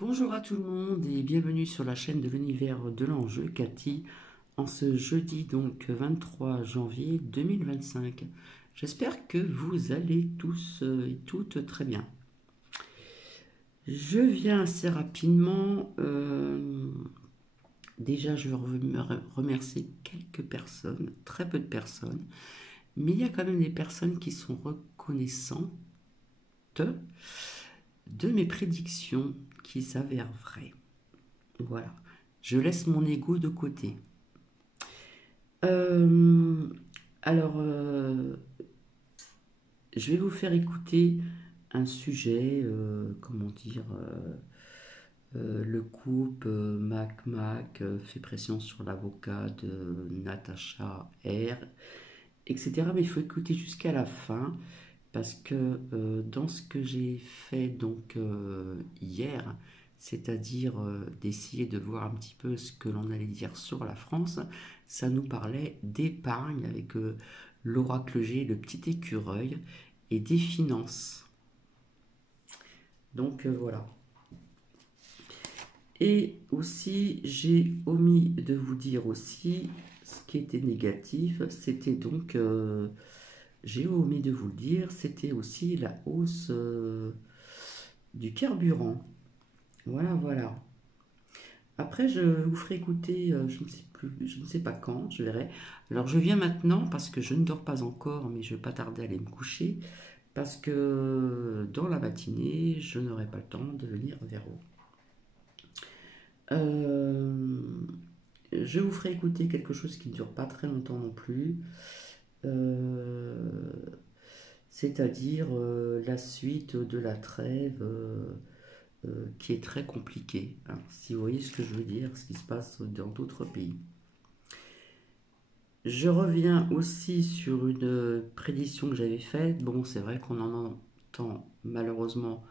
Bonjour à tout le monde et bienvenue sur la chaîne de l'univers de l'enjeu, Cathy, en ce jeudi donc 23 janvier 2025. J'espère que vous allez tous et toutes très bien. Je viens assez rapidement. Déjà, je veux remercier quelques personnes, très peu de personnes, mais il y a quand même des personnes qui sont reconnaissantes de mes prédictions qui s'avèrent vraies. Voilà. Je laisse mon ego de côté. Euh, alors, je vais vous faire écouter un sujet, comment dire, le couple Mac Mac fait pression sur l'avocat de Natacha R, etc. Mais il faut écouter jusqu'à la fin parce que dans ce que j'ai fait donc hier, c'est-à-dire d'essayer de voir un petit peu ce que l'on allait dire sur la France, ça nous parlait d'épargne avec l'oracle G, le petit écureuil, et des finances. Donc voilà. Et aussi, j'ai omis de vous dire aussi ce qui était négatif, c'était donc j'ai omis de vous le dire, c'était aussi la hausse du carburant. Voilà, voilà. Après, je vous ferai écouter, je ne sais plus, je ne sais pas quand, je verrai. Alors, je viens maintenant parce que je ne dors pas encore, mais je ne vais pas tarder à aller me coucher, parce que dans la matinée, je n'aurai pas le temps de venir vers vous. Euh, je vous ferai écouter quelque chose qui ne dure pas très longtemps non plus. Euh, C'est-à-dire la suite de la trêve qui est très compliquée, hein, si vous voyez ce que je veux dire, ce qui se passe dans d'autres pays. Je reviens aussi sur une prédiction que j'avais faite. Bon, c'est vrai qu'on en entend malheureusement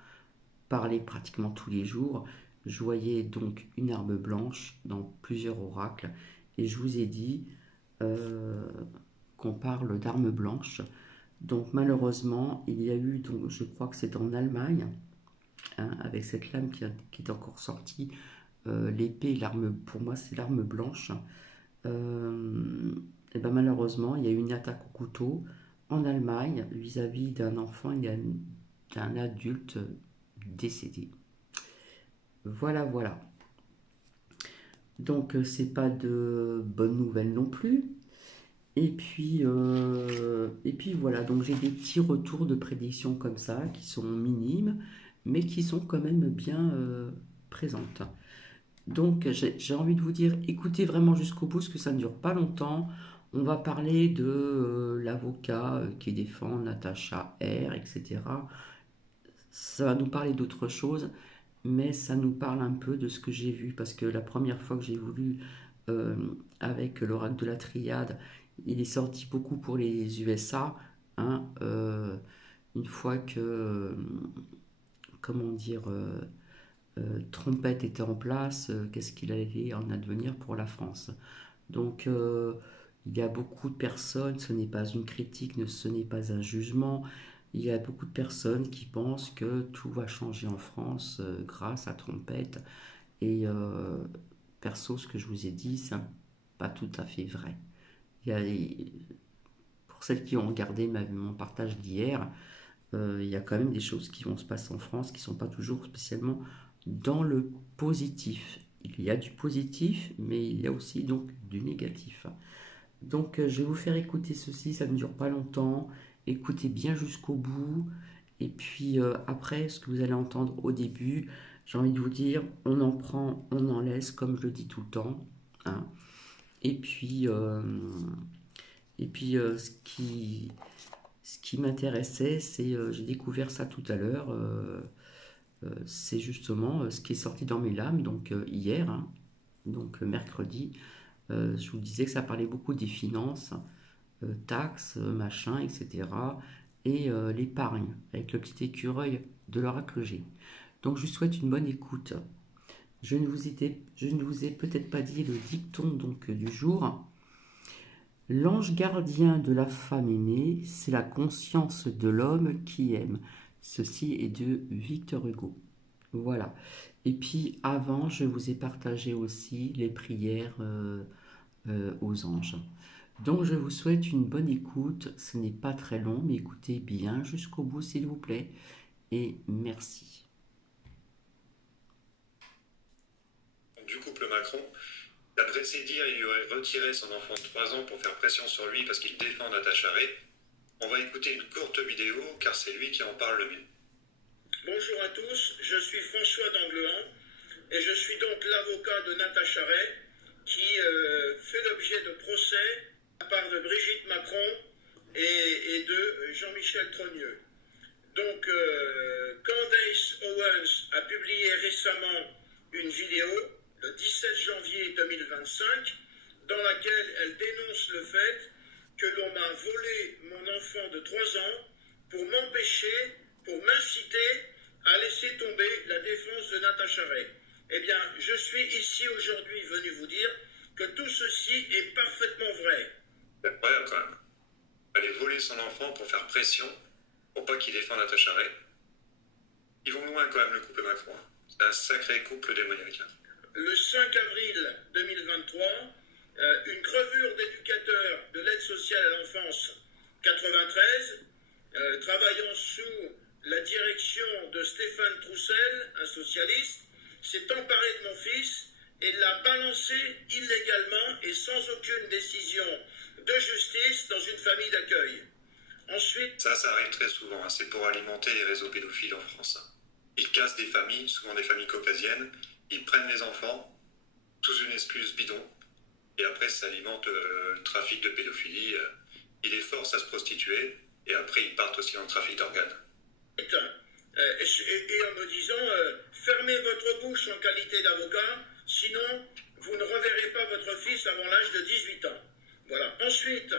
parler pratiquement tous les jours. Je voyais donc une herbe blanche dans plusieurs oracles et je vous ai dit euh, qu'on parle d'armes blanches. Donc malheureusement, il y a eu, donc, je crois que c'est en Allemagne, hein, avec cette lame qui est encore sortie, l'épée, l'arme, pour moi c'est l'arme blanche. Et ben malheureusement, il y a eu une attaque au couteau en Allemagne vis-à-vis d'un enfant et d'un adulte décédé. Voilà, voilà. Donc c'est pas de bonnes nouvelles non plus. Et puis voilà, donc j'ai des petits retours de prédictions comme ça, qui sont minimes, mais qui sont quand même bien présentes. Donc j'ai envie de vous dire, écoutez vraiment jusqu'au bout, parce que ça ne dure pas longtemps. On va parler de l'avocat qui défend Natacha R, etc. Ça va nous parler d'autre chose, mais ça nous parle un peu de ce que j'ai vu, parce que la première fois que j'ai voulu, euh, avec l'oracle de la triade, il est sorti beaucoup pour les USA, hein, une fois que, comment dire, Trompette était en place, qu'est-ce qu'il allait en advenir pour la France. Donc, il y a beaucoup de personnes, ce n'est pas une critique, ce n'est pas un jugement, il y a beaucoup de personnes qui pensent que tout va changer en France grâce à Trompette. Et perso, ce que je vous ai dit, c'est pas tout à fait vrai. Il y a, pour celles qui ont regardé mon partage d'hier, il y a quand même des choses qui vont se passer en France qui ne sont pas toujours spécialement dans le positif. Il y a du positif, mais il y a aussi donc du négatif. Donc je vais vous faire écouter ceci, ça ne dure pas longtemps. Écoutez bien jusqu'au bout. Et puis après, ce que vous allez entendre au début, j'ai envie de vous dire, on en prend, on en laisse, comme je le dis tout le temps, hein. Et puis, euh, et puis, ce qui m'intéressait, c'est, j'ai découvert ça tout à l'heure, c'est justement ce qui est sorti dans mes lames, donc hier, hein, donc mercredi. Je vous disais que ça parlait beaucoup des finances, taxes, machin, etc. Et l'épargne, avec le petit écureuil de l'oracle G. Donc je vous souhaite une bonne écoute. Je ne vous ai peut-être pas dit le dicton donc du jour. L'ange gardien de la femme aimée, c'est la conscience de l'homme qui aime. Ceci est de Victor Hugo. Voilà. Et puis avant, je vous ai partagé aussi les prières aux anges. Donc je vous souhaite une bonne écoute. Ce n'est pas très long, mais écoutez bien jusqu'au bout s'il vous plaît. Et merci. Du couple Macron, d'après ses dires, il lui aurait retiré son enfant de 3 ans pour faire pression sur lui parce qu'il défend Natacha Ray. On va écouter une courte vidéo car c'est lui qui en parle le mieux. Bonjour à tous, je suis François d'Anglehan et je suis donc l'avocat de Natacha Ray qui fait l'objet de procès à part de Brigitte Macron et de Jean-Michel Trogneux. Donc Candace Owens a publié récemment une vidéo le 17 janvier 2025 dans laquelle elle dénonce le fait que l'on m'a volé mon enfant de 3 ans pour m'empêcher, pour m'inciter à laisser tomber la défense de Natacha Ray. Eh bien, je suis ici aujourd'hui venu vous dire que tout ceci est parfaitement vrai. C'est incroyable quand même. Aller voler son enfant pour faire pression, pour pas qu'il défende Natacha Ray. Ils vont loin quand même le couple Macron. C'est un sacré couple démoniaque. Le 5 avril 2023, une crevure d'éducateur de l'aide sociale à l'enfance 93, travaillant sous la direction de Stéphane Troussel, un socialiste, s'est emparé de mon fils et l'a balancé illégalement et sans aucune décision de justice dans une famille d'accueil. Ensuite... Ça arrive très souvent. Hein. C'est pour alimenter les réseaux pédophiles en France. Ils cassent des familles, souvent des familles caucasiennes. Ils prennent les enfants sous une excuse bidon. Et après, ça alimente le trafic de pédophilie. Ils les forcent à se prostituer. Et après, ils partent aussi dans le trafic d'organes. Et en me disant, fermez votre bouche en qualité d'avocat, sinon vous ne reverrez pas votre fils avant l'âge de 18 ans. Voilà. Ensuite,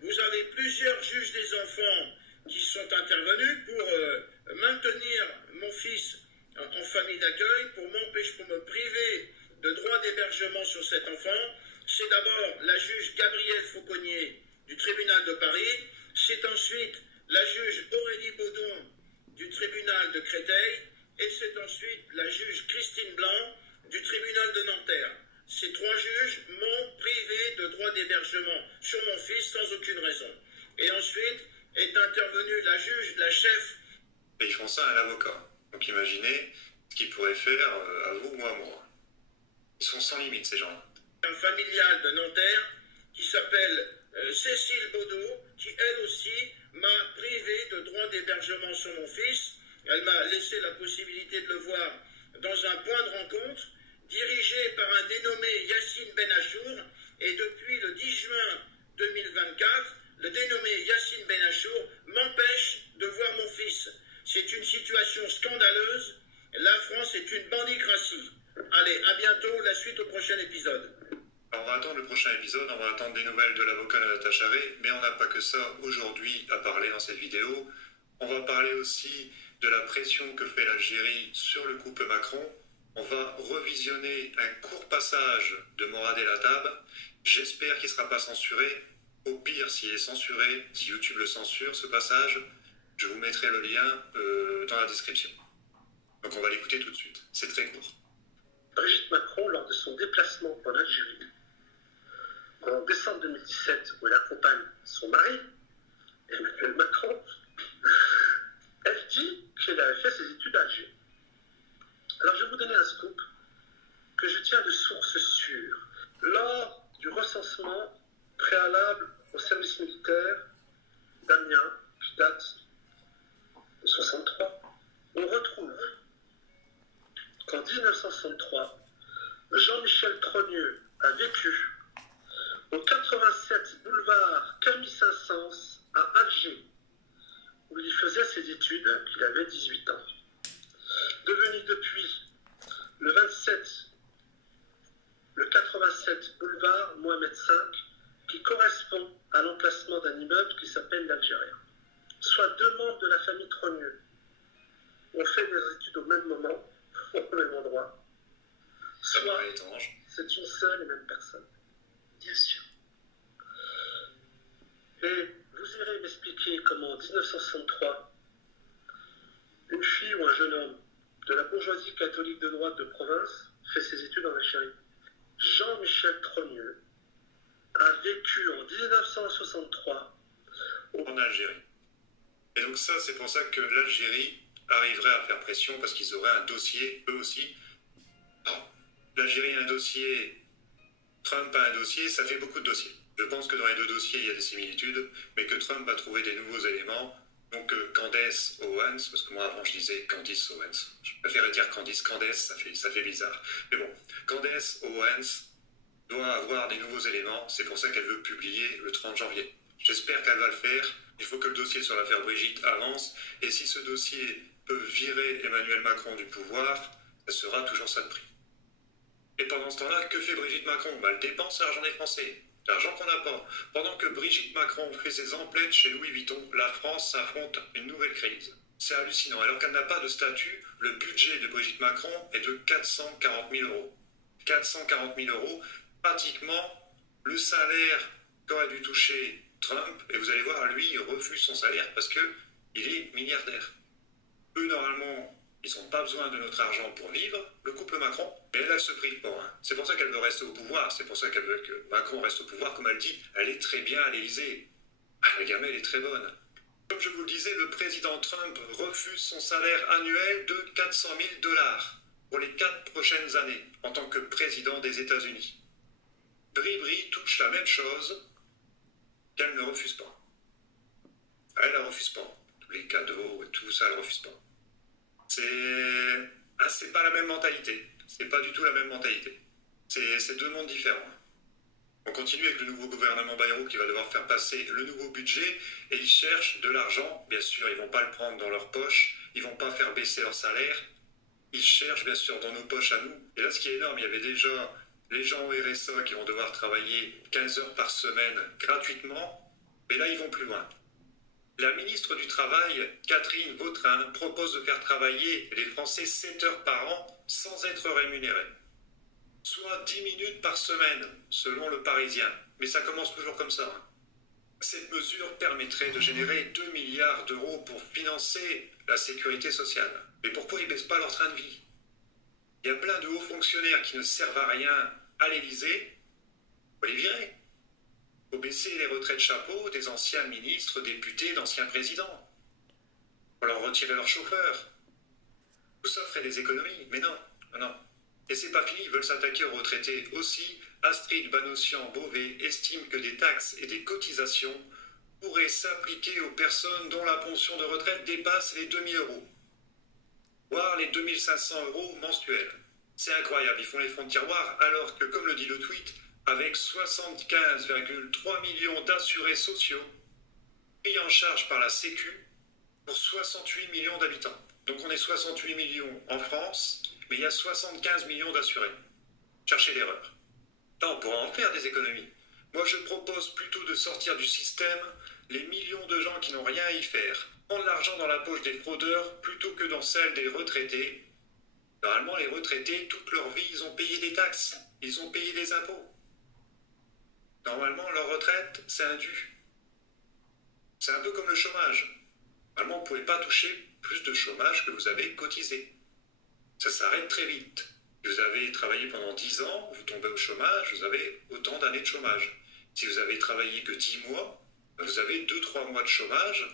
vous avez plusieurs juges des enfants qui sont intervenus pour maintenir mon fils en famille d'accueil, pour m'empêcher, pour me priver de droit d'hébergement sur cet enfant. C'est d'abord la juge Gabrielle Fauconnier du tribunal de Paris, c'est ensuite la juge Aurélie Baudon du tribunal de Créteil, et c'est ensuite la juge Christine Blanc du tribunal de Nanterre. Ces 3 juges m'ont privé de droit d'hébergement sur mon fils sans aucune raison. Et ensuite est intervenue la juge, la chef. Et ils font ça à un avocat. Donc imaginez ce qu'ils pourraient faire à vous ou à moi. Ils sont sans limite ces gens-là. Un familial de Nanterre qui s'appelle Cécile Baudot, qui elle aussi m'a privé de droit d'hébergement sur mon fils. Elle m'a laissé la possibilité de le voir dans un point de rencontre dirigé par un dénommé Yassine Benachour, et depuis le 10 juin 2024, le dénommé Yassine Benachour m'empêche de voir mon fils. C'est une situation scandaleuse. La France est une bandicratie. Allez, à bientôt, la suite au prochain épisode. Alors on va attendre le prochain épisode, on va attendre des nouvelles de l'avocat de Natacha Ray, mais on n'a pas que ça aujourd'hui à parler dans cette vidéo. On va parler aussi de la pression que fait l'Algérie sur le couple Macron. On va revisionner un court passage de Morad El Hattab. J'espère qu'il ne sera pas censuré. Au pire, s'il est censuré, si YouTube le censure, ce passage, je vous mettrai le lien dans la description. Donc on va l'écouter tout de suite. C'est très court. Brigitte Macron, lors de son déplacement en Algérie, en décembre 2017, où elle accompagne son mari, Emmanuel Macron, elle dit qu'elle avait fait ses études à Alger. Alors je vais vous donner un scoop que je tiens de source sûre. Lors du recensement préalable au service militaire d'Amiens, qui date de 1963, on retrouve qu'en 1963, Jean-Michel Trogneux a vécu au 87 boulevard Camille Saint-Saëns à Alger, où il faisait ses études, qu'il avait 18 ans. Devenu depuis le 87 boulevard Mohamed V, qui correspond à l'emplacement d'un immeuble qui s'appelle l'Algérien. Soit 2 membres de la famille Trogneux ont fait des études au même moment, au même endroit. Soit c'est une seule et même personne. Bien sûr. Et vous irez m'expliquer comment en 1963, une fille ou un jeune homme de la bourgeoisie catholique de droite de province fait ses études en Algérie. Jean-Michel Trogneux a vécu en 1963 en Algérie. Et donc ça, c'est pour ça que l'Algérie arriverait à faire pression parce qu'ils auraient un dossier, eux aussi. Alors, l'Algérie a un dossier, Trump a un dossier, ça fait beaucoup de dossiers. Je pense que dans les deux dossiers, il y a des similitudes, mais que Trump a trouvé des nouveaux éléments. Donc Candace Owens, parce que moi avant je disais Candice Owens, je préférais dire Candace, ça fait bizarre. Mais bon, Candace Owens doit avoir des nouveaux éléments, c'est pour ça qu'elle veut publier le 30 janvier. J'espère qu'elle va le faire, il faut que le dossier sur l'affaire Brigitte avance, et si ce dossier peut virer Emmanuel Macron du pouvoir, ça sera toujours ça de prix. Et pendant ce temps-là, que fait Brigitte Macron? Elle dépense l'argent des Français. L'argent qu'on n'a pas. Pendant que Brigitte Macron fait ses emplettes chez Louis Vuitton, la France affronte une nouvelle crise. C'est hallucinant. Alors qu'elle n'a pas de statut, le budget de Brigitte Macron est de 440 000 euros. 440 000 euros, pratiquement le salaire qu'aurait dû toucher Trump. Et vous allez voir, lui, il refuse son salaire parce qu'il est milliardaire. Eux, normalement, ils n'ont pas besoin de notre argent pour vivre, le couple Macron, mais elle se prive pas. Hein. C'est pour ça qu'elle veut rester au pouvoir, c'est pour ça qu'elle veut que Macron reste au pouvoir, comme elle dit, elle est très bien à l'Élysée. Ah, la gamelle est très bonne. Comme je vous le disais, le président Trump refuse son salaire annuel de 400 000 $ pour les 4 prochaines années, en tant que président des États-Unis. Bribri touche la même chose qu'elle ne refuse pas. Elle ne refuse pas. Tous les cadeaux et tout ça, elle ne refuse pas. C'est pas la même mentalité. C'est pas du tout la même mentalité. C'est deux mondes différents. On continue avec le nouveau gouvernement Bayrou qui va devoir faire passer le nouveau budget et ils cherchent de l'argent. Bien sûr, ils vont pas le prendre dans leur poche. Ils vont pas faire baisser leur salaire. Ils cherchent bien sûr dans nos poches à nous. Et là, ce qui est énorme, il y avait déjà les gens au RSA qui vont devoir travailler 15 heures par semaine gratuitement. Mais là, ils vont plus loin. La ministre du Travail, Catherine Vautrin, propose de faire travailler les Français 7 heures par an sans être rémunérés. Soit 10 minutes par semaine, selon le Parisien. Mais ça commence toujours comme ça. Cette mesure permettrait de générer 2 milliards d'euros pour financer la sécurité sociale. Mais pourquoi ils ne baissent pas leur train de vie? Il y a plein de hauts fonctionnaires qui ne servent à rien à l'Élysée. Il faut les virer. Il faut baisser les retraites chapeau des anciens ministres, députés, d'anciens présidents. Il faut leur retirer leurs chauffeurs. Tout ça ferait des économies, mais non, non. Et c'est pas fini, ils veulent s'attaquer aux retraités aussi. Astrid Banossian-Beauvais estime que des taxes et des cotisations pourraient s'appliquer aux personnes dont la pension de retraite dépasse les 2 000 €, voire les 2 500 € mensuels. C'est incroyable, ils font les fonds de tiroir alors que, comme le dit le tweet, avec 75,3 millions d'assurés sociaux pris en charge par la Sécu pour 68 millions d'habitants. Donc on est 68 millions en France, mais il y a 75 millions d'assurés. Cherchez l'erreur. Là, on pourra en faire des économies. Moi, je propose plutôt de sortir du système les millions de gens qui n'ont rien à y faire. Prendre l'argent dans la poche des fraudeurs plutôt que dans celle des retraités. Normalement, les retraités, toute leur vie, ils ont payé des taxes. Ils ont payé des impôts. Normalement, leur retraite, c'est un dû. C'est un peu comme le chômage. Normalement, vous ne pouvez pas toucher plus de chômage que vous avez cotisé. Ça s'arrête très vite. Si vous avez travaillé pendant 10 ans, vous tombez au chômage, vous avez autant d'années de chômage. Si vous avez travaillé que 10 mois, vous avez 2-3 mois de chômage,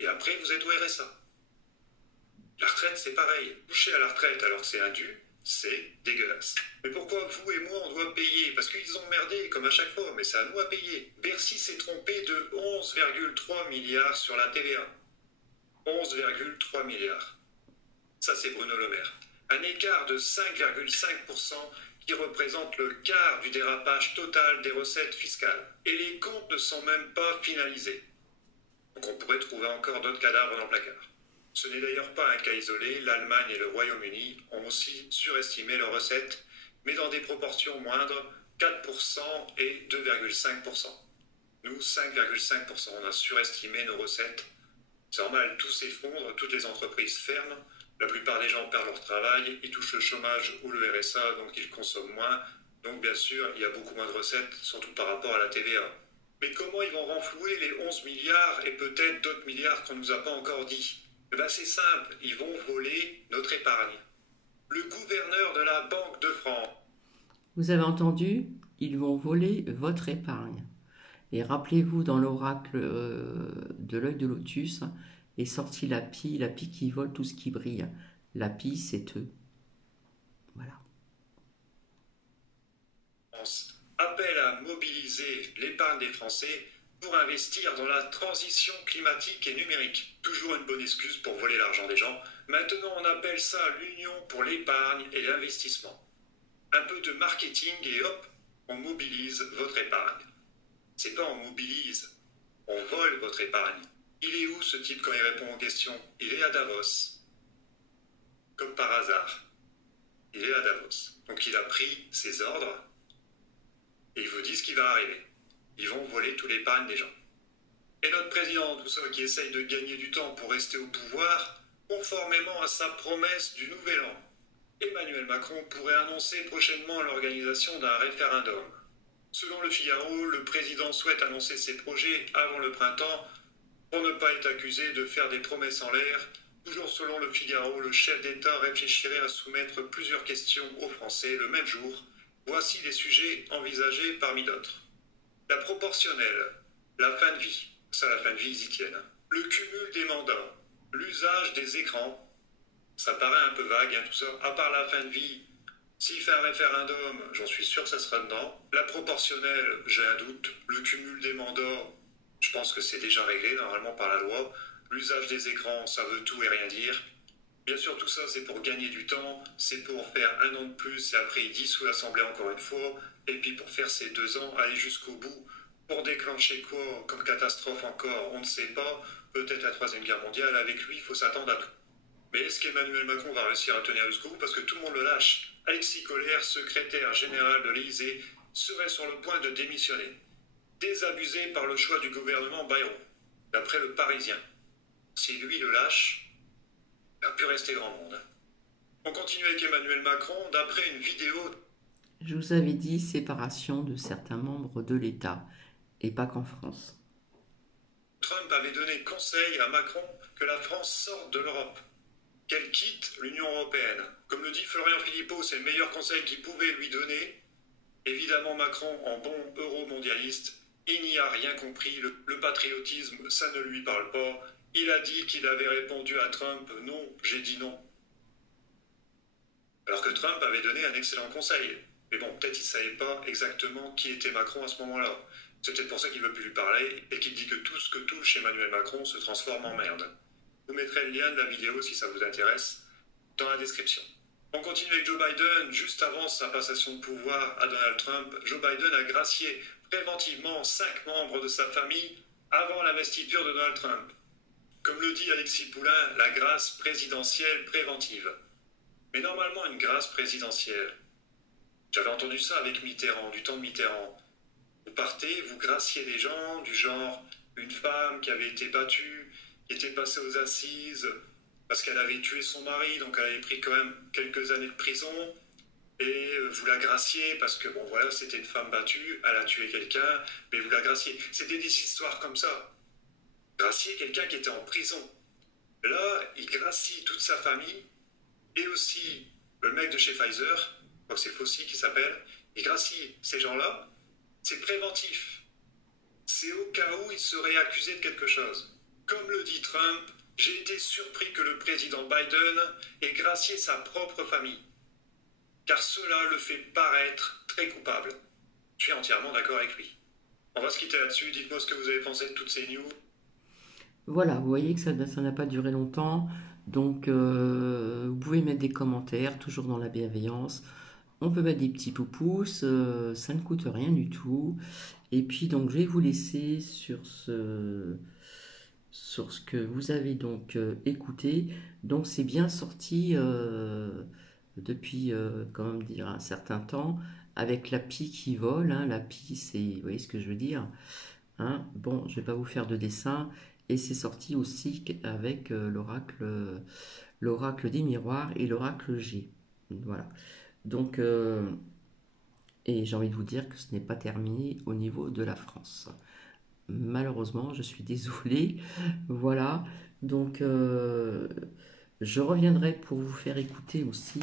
et après vous êtes au RSA. La retraite, c'est pareil. Toucher à la retraite alors que c'est un dû, c'est dégueulasse. Mais pourquoi vous et moi on doit payer? Parce qu'ils ont merdé, comme à chaque fois, mais c'est à nous à payer. Bercy s'est trompé de 11,3 milliards sur la TVA. 11,3 milliards. Ça, c'est Bruno Le Maire. Un écart de 5,5% qui représente le quart du dérapage total des recettes fiscales. Et les comptes ne sont même pas finalisés. Donc on pourrait trouver encore d'autres cadavres dans le placard. Ce n'est d'ailleurs pas un cas isolé, l'Allemagne et le Royaume-Uni ont aussi surestimé leurs recettes, mais dans des proportions moindres, 4% et 2,5%. Nous, 5,5%, on a surestimé nos recettes. C'est normal, tout s'effondre, toutes les entreprises ferment, la plupart des gens perdent leur travail, ils touchent le chômage ou le RSA, donc ils consomment moins. Donc bien sûr, il y a beaucoup moins de recettes, surtout par rapport à la TVA. Mais comment ils vont renflouer les 11 milliards et peut-être d'autres milliards qu'on ne nous a pas encore dit? Ben c'est simple, ils vont voler notre épargne. Le gouverneur de la Banque de France. Vous avez entendu? Ils vont voler votre épargne. Et rappelez-vous, dans l'oracle de l'œil de lotus est sortie la pie qui vole tout ce qui brille. La pie, c'est eux. Voilà. Appelle à mobiliser l'épargne des Français pour investir dans la transition climatique et numérique. Toujours une bonne excuse pour voler l'argent des gens. Maintenant, on appelle ça l'Union pour l'épargne et l'investissement. Un peu de marketing et hop, on mobilise votre épargne. C'est pas on mobilise, on vole votre épargne. Il est où ce type quand il répond aux questions? Il est à Davos. Comme par hasard. Il est à Davos. Donc il a pris ses ordres et il vous dit ce qui va arriver. Ils vont voler tout l'épargne des gens. Et notre président, tout ça, qui essaye de gagner du temps pour rester au pouvoir, conformément à sa promesse du Nouvel An, Emmanuel Macron pourrait annoncer prochainement l'organisation d'un référendum. Selon le Figaro, le président souhaite annoncer ses projets avant le printemps pour ne pas être accusé de faire des promesses en l'air. Toujours selon le Figaro, le chef d'État réfléchirait à soumettre plusieurs questions aux Français le même jour. Voici les sujets envisagés parmi d'autres. La proportionnelle, la fin de vie, ça la fin de vie ils y tiennent. Le cumul des mandats, l'usage des écrans, ça paraît un peu vague tout ça, à part la fin de vie. S'il fait un référendum, j'en suis sûr que ça sera dedans. La proportionnelle, j'ai un doute. Le cumul des mandats, je pense que c'est déjà réglé normalement par la loi. L'usage des écrans, ça veut tout et rien dire. Bien sûr, tout ça, c'est pour gagner du temps. C'est pour faire 1 an de plus et après, il dissout l'Assemblée encore une fois. Et puis pour faire ces 2 ans, aller jusqu'au bout. Pour déclencher quoi comme catastrophe encore, on ne sait pas. Peut-être la Troisième Guerre mondiale. Avec lui, il faut s'attendre à tout. Mais est-ce qu'Emmanuel Macron va réussir à tenir jusqu'au bout? Parce que tout le monde le lâche. Alexis Kohler, secrétaire général de l'Élysée, serait sur le point de démissionner. Désabusé par le choix du gouvernement Bayrou, d'après le Parisien. Si lui le lâche, il ne va plus rester grand monde. On continue avec Emmanuel Macron, d'après une vidéo. Je vous avais dit séparation de certains membres de l'État, et pas qu'en France. Trump avait donné conseil à Macron que la France sorte de l'Europe, qu'elle quitte l'Union européenne. Comme le dit Florian Philippot, c'est le meilleur conseil qu'il pouvait lui donner. Évidemment, Macron, en bon euro-mondialiste, il n'y a rien compris. Le patriotisme, ça ne lui parle pas. Il a dit qu'il avait répondu à Trump « Non, j'ai dit non ». Alors que Trump avait donné un excellent conseil. Mais bon, peut-être il ne savait pas exactement qui était Macron à ce moment-là. C'est peut-être pour ça qu'il ne veut plus lui parler et qu'il dit que tout ce que touche Emmanuel Macron se transforme en merde. Je vous mettrai le lien de la vidéo si ça vous intéresse dans la description. On continue avec Joe Biden. Juste avant sa passation de pouvoir à Donald Trump, Joe Biden a gracié préventivement 5 membres de sa famille avant l'investiture de Donald Trump. Comme le dit Alexis Poulain, la grâce présidentielle préventive. Mais normalement, une grâce présidentielle. J'avais entendu ça avec Mitterrand, du temps de Mitterrand. Vous partez, vous graciez des gens, du genre une femme qui avait été battue, qui était passée aux assises parce qu'elle avait tué son mari, donc elle avait pris quand même quelques années de prison, et vous la graciez parce que, bon voilà, c'était une femme battue, elle a tué quelqu'un, mais vous la graciez. C'était des histoires comme ça. Gracier quelqu'un qui était en prison. Là, il gracie toute sa famille, et aussi le mec de chez Pfizer, je crois que c'est Fauci qui s'appelle, il gracie ces gens-là, c'est préventif. C'est au cas où il serait accusé de quelque chose. Comme le dit Trump, j'ai été surpris que le président Biden ait gracié sa propre famille, car cela le fait paraître très coupable. Je suis entièrement d'accord avec lui. On va se quitter là-dessus, dites-moi ce que vous avez pensé de toutes ces news. Voilà, vous voyez que ça n'a pas duré longtemps, donc vous pouvez mettre des commentaires, toujours dans la bienveillance. On peut mettre des petits pouces, ça ne coûte rien du tout. Et puis donc je vais vous laisser sur ce que vous avez donc écouté. Donc c'est bien sorti depuis comment dire un certain temps avec la pie qui vole. Hein. La pie, c'est, vous voyez ce que je veux dire, hein. Bon, je vais pas vous faire de dessin. Et c'est sorti aussi avec l'oracle des miroirs et l'oracle G. Voilà. Donc et j'ai envie de vous dire que ce n'est pas terminé au niveau de la France. Malheureusement, je suis désolée. Voilà. Donc, je reviendrai pour vous faire écouter aussi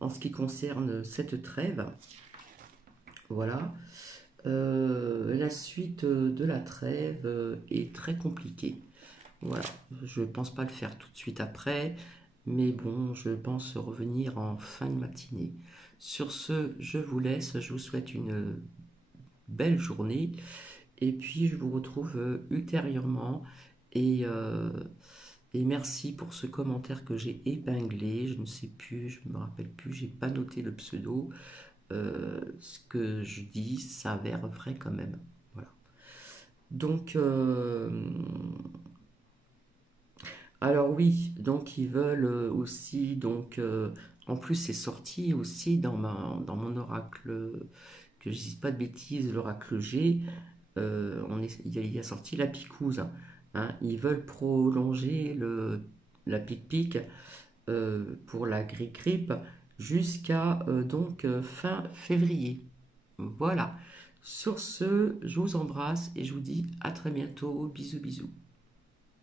en ce qui concerne cette trêve. Voilà. La suite de la trêve est très compliquée. Voilà. Je ne pense pas le faire tout de suite après, mais bon, je pense revenir en fin de matinée. Sur ce, je vous laisse. Je vous souhaite une belle journée. Et puis, je vous retrouve ultérieurement. Et merci pour ce commentaire que j'ai épinglé. Je ne sais plus, je ne me rappelle plus, j'ai pas noté le pseudo. Ce que je dis s'avère vrai quand même. Voilà. Donc, alors oui, donc ils veulent aussi, donc en plus c'est sorti aussi dans mon oracle, que je ne dise pas de bêtises, l'oracle G, il y a sorti la picouse. Hein. Ils veulent prolonger la pic-pic pour la grippe jusqu'à fin février. Voilà. Sur ce, je vous embrasse et je vous dis à très bientôt. Bisous bisous.